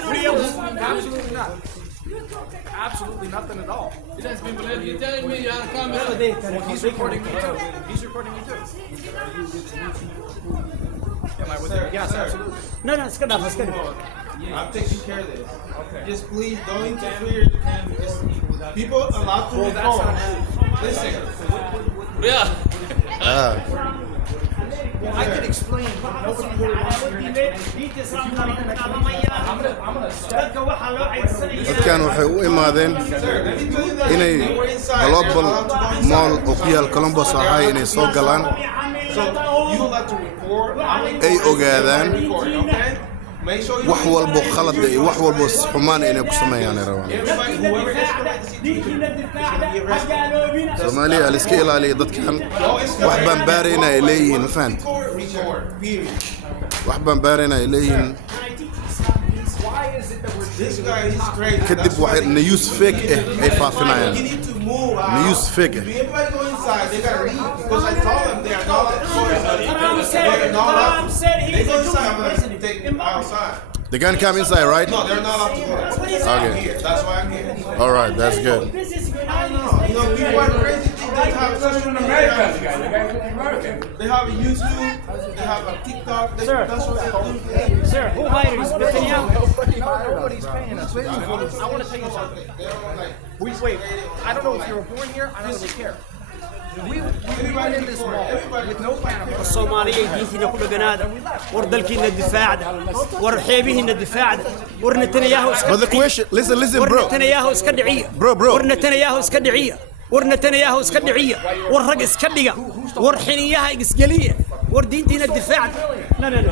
Absolutely not. Absolutely nothing at all. He doesn't believe you. Telling me you have a camera. Well, he's recording me too. He's recording me too. Am I with him? Yes, absolutely. No, it's good enough. It's good. I'm taking care of this. Okay. Just please don't interfere. Just people allowed to record. Listen. Yeah. I can explain, but nobody really wants to hear an explanation. dadkan waxay u imaadeen inay global mall oo ku yaal Columbus ahay inay soo galaan So you allowed to record. ay ogaadaan Okay? Make sure you wax walbo khalad iyo wax walbo xumaan inay ku sameeyaan rabaan everybody, whoever escalates the situation is gonna be arrested. Soomaaliya la iska ilaaliyo dadkan wax baan baarayna ay leeyihiin ma fahant Record. Period. wax baan baarayna ay leeyihiin Why is it that we're This guy is crazy. kadib waxay news fake ay faafinayaan You need to move out. news fake If everybody go inside, they gotta leave because I told them they are not allowed to. They go inside, I'm gonna take them outside. they can't come inside right No, they're not allowed to go. I'm Okay. here. That's why I'm here. all right that's good You know, people are crazy. They have social media. They have a YouTube. They have a TikTok. That's what they're doing. Sir, who hired this Netanyahu? Nobody's paying us. I want to tell you something. Wait, I don't know if you were born here. I don't really care. We went in this mall with no camera. الصومالية دينتنا كل جناد وردلكينا الدفاع ورحيبهن الدفاع ورنتنياهو but the question listen bro ورنتنياهو اسكدعية Bro. ورنتنياهو اسكدعية ورنتنياهو اسكدعية والرق اسكدعية ورحينياها اسقلية وردينتنا الدفاع لا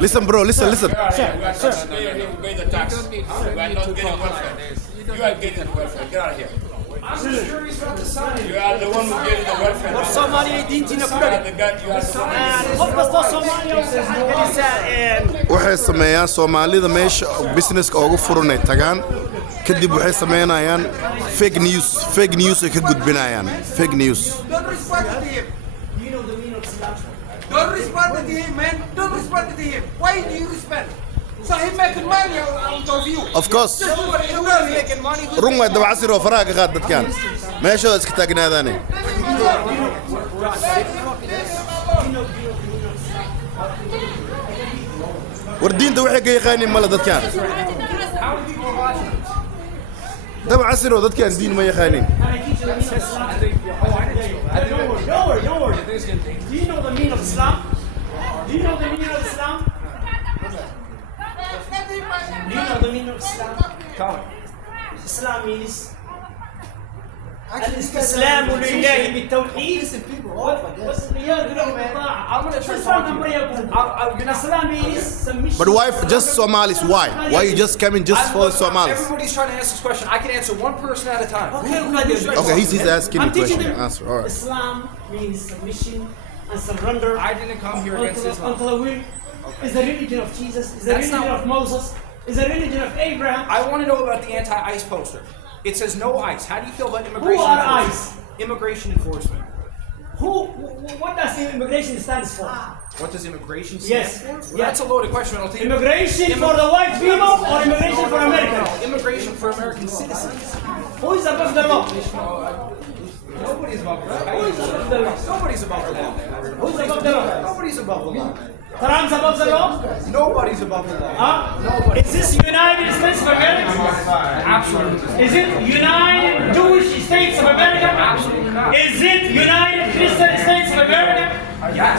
listen bro listen You pay the tax. We are not getting welfare. You are getting welfare. Get out of here. I'm just curious about the sign. You are the one who getting the welfare. والصومالية دينتنا You كلها are the guy. You are the one. قبضة الصومالية waxay sameeyaan Soomaalida meesha businesska ugu furanay tagaan kadib waxay sameeyaan fake news ay ka gudbinayaan fake news Don't respond to him. Don't respond to him, man. Don't respond to him. Why do you respond? So he's making money out of you. of course Just do it. Who's making money? run way dabacasir oo faraha ka qaad dadkan meeshooda iska taagnaadaan wardiinta waxay ka yaqaaniin mala dadkan dabacasir oo dadkan diin ma yaqaaniin Don't worry. Do you know the meaning of Islam? Do you know the meaning of Islam? Do you know the meaning of Islam? Islam means الاستسلام لله بالتوحيد والانقياد له بالطاعة. I'm gonna try to talk to you. Islam means but why just Somalis why you just coming just for Somalis Everybody's trying to answer this question. I can answer one person at a time. okay he's asking you question answer all right Islam means submission and surrender. I didn't come here against Islam. Until the will is the religion of Jesus, is the That's religion not- of Moses, is the religion of Abraham. I want to know about the anti-ICE poster. It says no ICE. How do you feel about Who immigration are enforcement? ICE? Immigration enforcement. What does immigration stands for? What does immigration stand Yes. for? Well, Yes. that's a loaded question. I'll tell you. Immigration for the white people or immigration for Americans? No, immigration for American citizens. Who is above the law? Nobody's above the law. Who is above the law? Nobody's above the law. Who is above the law? Nobody's above the law. Trump's above the law? Nobody's above the law. Huh? Is this United States of America? Absolutely. Is it United Jewish States of America? Absolutely not. Is it United Christian States of America? Yes.